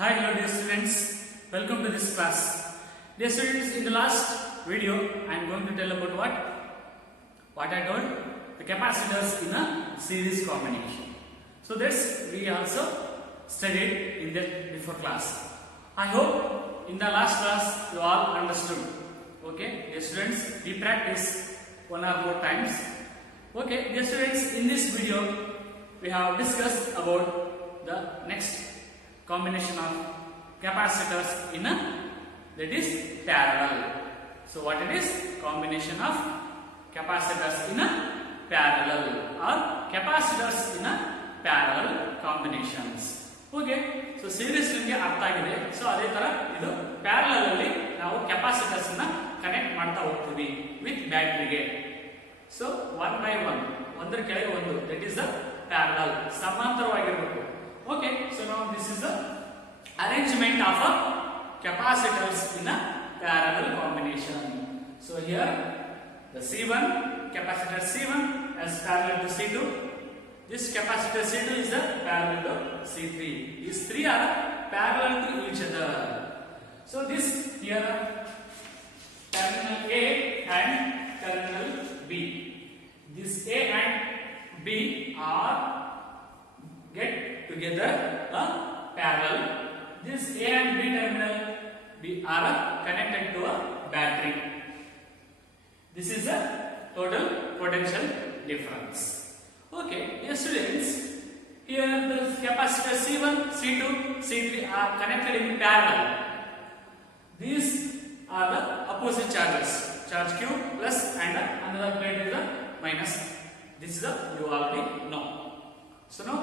Hi, hello dear students. Welcome to this class. Dear students, in the last video, I am going to tell about what? What I told? The capacitors in a series combination. So that's we also studied in that before class. I hope in the last class you all understood. Okay, dear students, we practice one or more times. Okay, dear students, in this video we have discussed about the next combination of capacitors in a that is parallel. So what it is? Combination of capacitors in a parallel or capacitors in a parallel combinations. Okay, so series ನಿಮಗೆ ಅರ್ಥ ಆಗಿದೆ. So ಅದೇ ತರ ಇದು parallel ಅಲ್ಲಿ ನಾವು capacitors ಅನ್ನು connect ಮಾಡ್ತಾ ಹೋಗ್ತೀವಿ ವಿತ್ ಬ್ಯಾಟರಿಗೆ. ಸೊ ಒನ್ ಬೈ ಒನ್ ಒಂದರ ಕೆಳಗೆ ಒಂದು ದಟ್ ಇಸ್ ದ ಪ್ಯಾರಲಲ್ ಸಮಾಂತರವಾಗಿರಬೇಕು. Okay, so now this is the arrangement of a capacitors in a parallel combination. So here the C1 capacitor C1 is parallel to C2. This capacitor C2 is the parallel to C3. These three are parallel to each other. So this here terminal A and terminal B. This A and B are get together a parallel. This A and B terminal B are connected to a battery. This is the total potential difference. Okay, dear students, here the capacitor C1, C2, C3 are connected in parallel. These are the opposite charges. Charge Q plus and another plate is the minus. This is the you already know. So now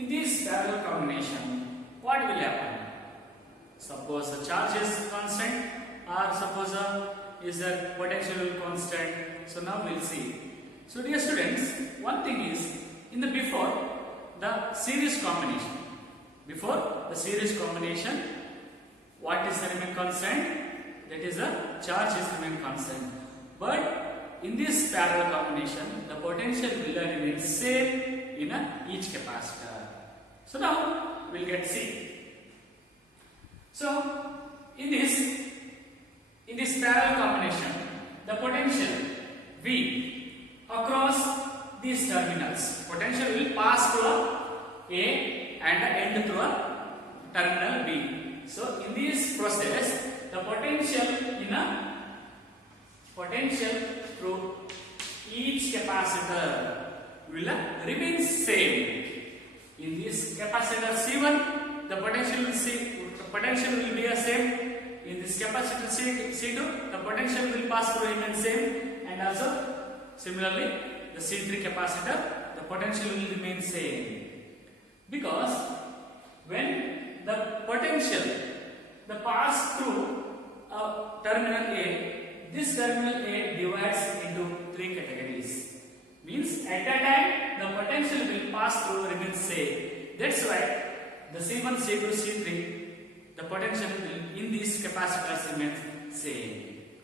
in this parallel combination, what will happen? Suppose the charge is constant, or suppose is the potential constant. So now we'll see. So dear students, one thing is in the before the series combination. Before the series combination, what is the remain constant? That is the charge is remain constant. But in this parallel combination, the potential will remain same in each capacitor. So now we'll get C. So in this parallel combination, the potential V across these terminals, potential will pass through A and end through a terminal B. So in this process, the potential through each capacitor will remain same. In this capacitor C1, the potential will be the same. In this capacitor C2, the potential will pass through remain same, and also similarly the C3 capacitor, the potential will remain same. Because when the potential the pass through terminal A, this terminal A divides into three categories. Means at that time the potential will pass through remain same. That's why the C1, C2, C3, the potential will in these capacitors remain same.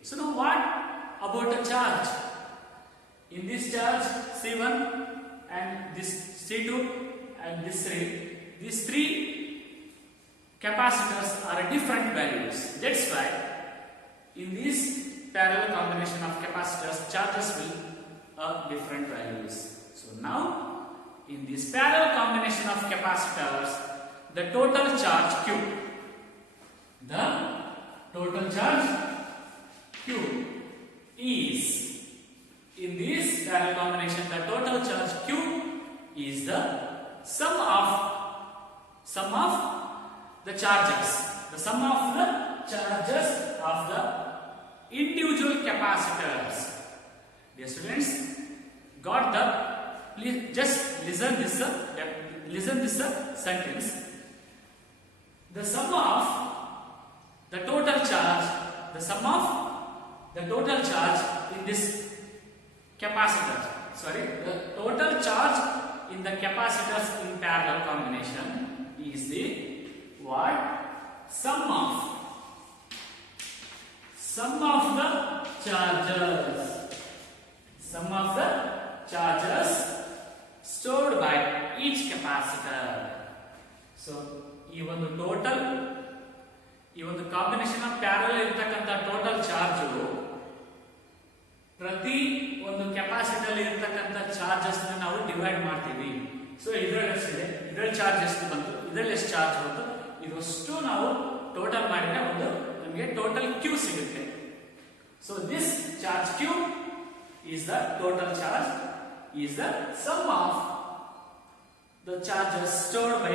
So now what about the charge? In this charge C1 and this C2 and this 3, these three capacitors are different values. That's why in this parallel combination of capacitors, charges will different values. So now in this parallel combination of capacitors, the total charge Q is in this parallel combination, the total charge Q is the sum of the charges of the individual capacitors. Dear students, got the? Please just listen this sentence. The sum of the total charge in this capacitor. Sorry, the total charge in the capacitors in parallel combination is the what? Sum of the charges stored by each capacitor. So, even the total divide ಮಾಡ್ತೀವಿ. So ಇದರಲ್ಲಿ ಎಷ್ಟಿದೆ, ಇದರಲ್ಲಿ charge ಎಷ್ಟು ಬಂತು, ಇದರಲ್ಲಿ ಎಷ್ಟು charge ಬಂತು, ಇದಷ್ಟು ನಾವು ಟೋಟಲ್ ಮಾಡಿದ್ರೆ ಒಂದು ನಮಗೆ ಟೋಟಲ್ ಕ್ಯೂ ಸಿಗುತ್ತೆ. So this charge Q is the total charge, is the sum of the charges stored by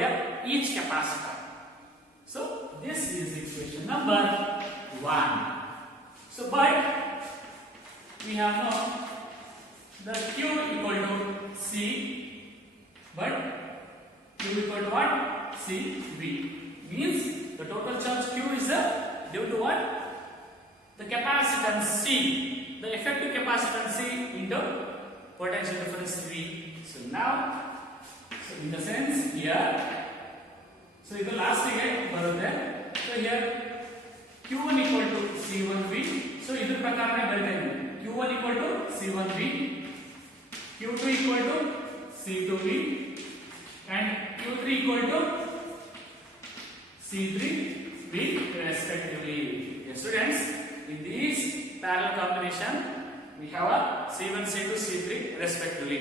each capacitor. So this is equation number 1. So but we have now the Q equal to C, but Q equal to what? CV means the total charge Q is due to what? The capacitance C, the effective capacitance C into potential difference V. So now, so in the sense here, so ಇದು last ಗೆ ಬರುತ್ತೆ. So here Q1 equal to C1V. So ಇದ್ರ ಪ್ರಕಾರನೇ ಬರೆದಿದ್ದೀನಿ. Q1 equal to C1V, Q2 equal to C2V, and Q3 equal to C3V respectively. Yes, students, in these parallel combination we have a C1, C2, C3 respectively.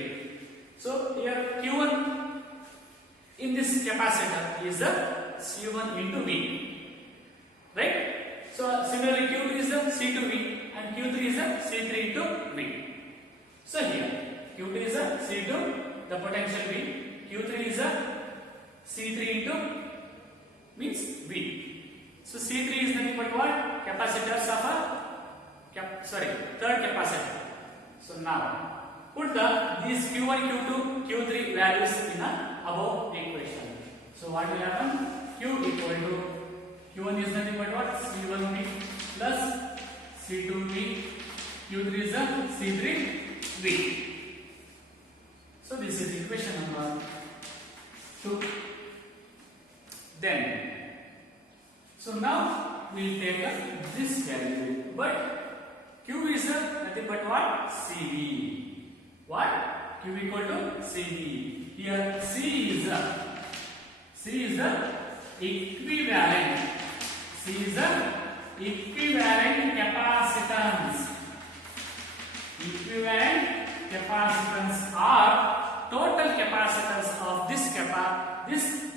So here Q1 in this capacitor is the C1 into V, right? So similarly Q2 is the C2V and Q3 is the C3 into V. So here Q2 is the C2, the potential V, Q3 is the C3 into means V. So C3 is nothing but what? Capacitors of a third capacitor. So now put these Q1, Q2, Q3 values in a above equation. So what will happen? Q equal to Q1 is nothing but what? C1V plus C2V. Q3 is a C3V. So this is equation number 2. Then so now we will take this value, but Q is nothing but what? CV. What? Q equal to CV. Here C is the equivalent. C is the equivalent capacitance. Equivalent capacitance are total capacitance of this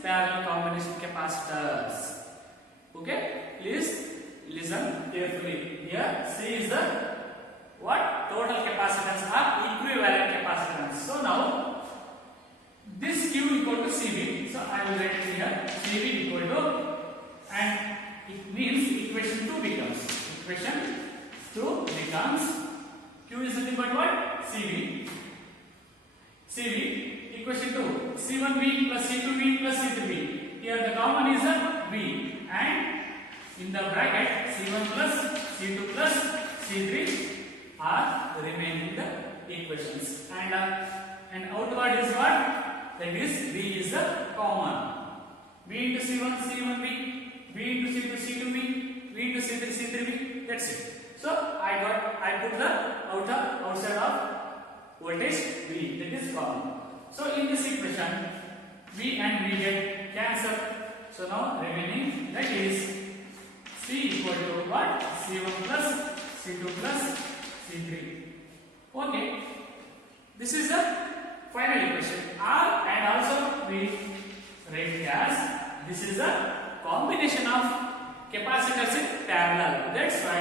parallel combination capacitors. Okay, please listen carefully. Here C is the what? Total capacitance are equivalent capacitance. So now this Q equal to CV. So I will write it here. CV equal to, and it means equation 2 becomes Q is nothing but what? CV equation 2 C1V plus C2V plus C3V. Here the common is a V, and in the bracket C1 plus C2 plus C3 are remaining the equations, and outward is what? That is V is the common. V into C1 C1V, V into C2 C2V, V into C3 C3V. That's it. So I put the outside of voltage V, that is common. So in this equation V and V get cancelled. So now remaining, that is C equal to what? C1 plus C2 plus C3. Okay, this is the final equation. And also we write it as this is the combination of capacitors in parallel. That's why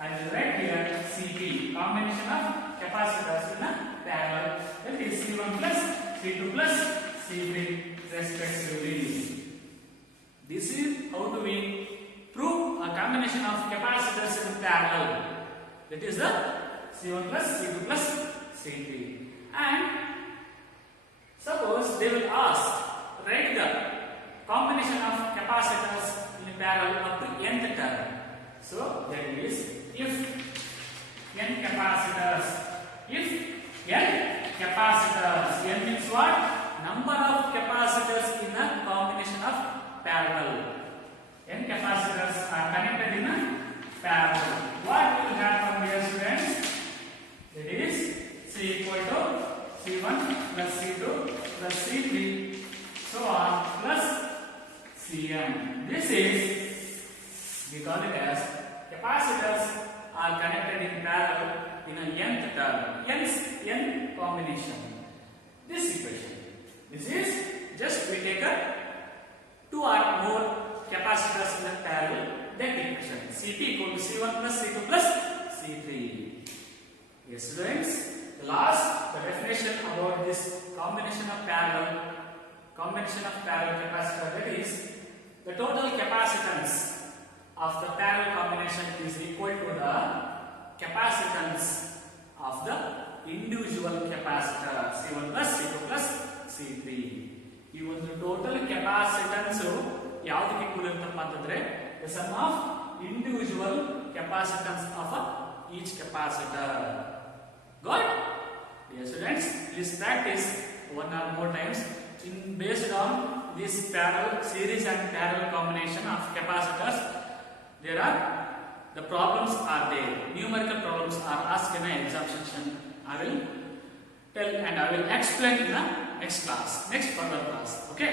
I will write here CP, combination of capacitors in a parallel. That is C1 plus C2 plus C3 respectively. This is how do we prove a combination of capacitors in parallel. That is the C1 plus C2 plus C3. And suppose they will ask, write the combination of capacitors in parallel up to nth term. So that is if n capacitors, n means what? Number of capacitors in a combination of parallel. N capacitors are connected in a parallel. What will happen here, students? That is C equal to C1 plus C2 plus C3 so on plus Cm. This is, we call it as capacitors are connected in parallel in a nth term, n combination. this equation. This is just we take a 2 or more capacitors in a parallel, that equation. Cp equal to C1 plus C2 plus C3. Yes, students. The last, the definition about this combination of parallel capacitor, that is the total capacitance of the parallel combination is equal to the capacitance of the individual capacitor C1 plus C2 plus C3. ಈ ಒಂದು total capacitance ಯಾವುದಕ್ಕೆ equal ಇರುತ್ತಪ್ಪ ಅಂತಂದ್ರೆ the sum of individual capacitance of each capacitor. Got? Dear students, please practice one or more times based on this series and parallel combination of capacitors. The problems are there. Numerical problems are asked in the exam section. I will tell and I will explain in the next class, next further class. Okay?